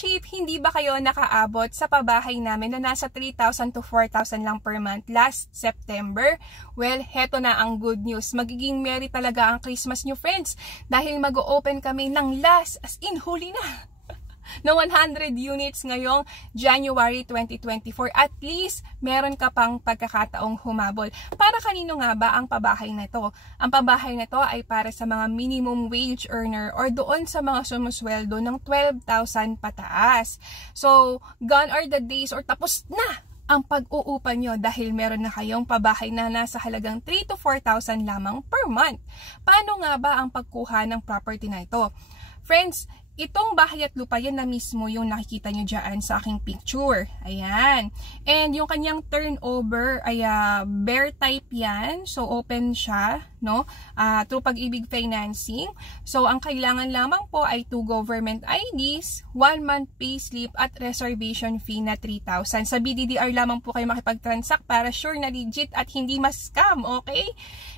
Friendship, hindi ba kayo nakaabot sa pabahay namin na nasa 3,000 to 4,000 lang per month last September? Well, heto na ang good news. Magiging merry talaga ang Christmas nyo, friends. Dahil mag-open kami ng last, as in huli na, na 100 units ngayong January 2024. At least, meron ka pang pagkakataong humabol. Para kanino nga ba ang pabahay na ito? Ang pabahay na ito ay para sa mga minimum wage earner or doon sa mga sumusweldo ng 12,000 pataas. So, gone are the days or tapos na ang pag-uupa nyo dahil meron na kayong pabahay na nasa halagang 3 to 4,000 lamang per month. Paano nga ba ang pagkuha ng property na ito? Friends, itong bahay at lupa, yan na mismo yung nakikita nyo dyan sa aking picture. Ayan. And yung kanyang turnover ay bear type yan. So, open siya, no? Through Pag-ibig Financing. So, ang kailangan lamang po ay 2 government IDs, 1 month payslip at reservation fee na 3,000. Sa BDDR lamang po kayo makipag-transact para sure na legit at hindi ma-scam, okay?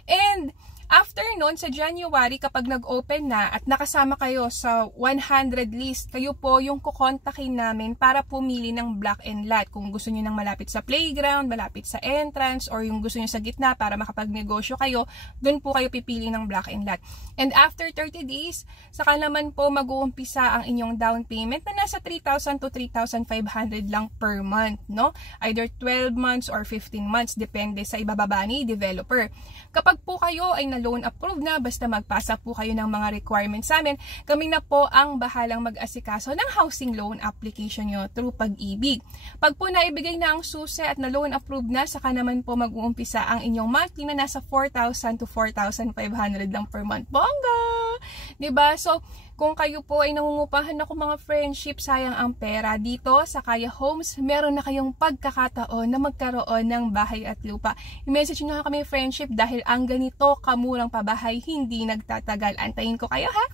And after nun, sa January, kapag nag-open na at nakasama kayo sa 100 list, kayo po yung kukontakin namin para pumili ng block and lot. Kung gusto nyo nang malapit sa playground, malapit sa entrance, or yung gusto nyo sa gitna para makapagnegosyo kayo, dun po kayo pipili ng block and lot. And after 30 days, saka naman po mag-uumpisa ang inyong down payment na nasa 3,000 to 3,500 lang per month, no? Either 12 months or 15 months, depende sa ibababa ni developer. Kapag po kayo ay loan approved na, basta magpasa po kayo ng mga requirements sa amin, kami na po ang bahalang mag-asikaso ng housing loan application nyo through Pag-ibig. Pag po naibigay na ang susi at na loan approved na, saka naman po mag-uumpisa ang inyong monthly na nasa 4,000 to 4,500 lang per month. Bongga! Diba? So, kung kayo po ay nangungupahan ako mga friendship, sayang ang pera. Dito sa Kaya Homes, meron na kayong pagkakataon na magkaroon ng bahay at lupa. I-message nyo na kami friendship dahil ang ganito kamurang pabahay hindi nagtatagal. Antayin ko kayo ha!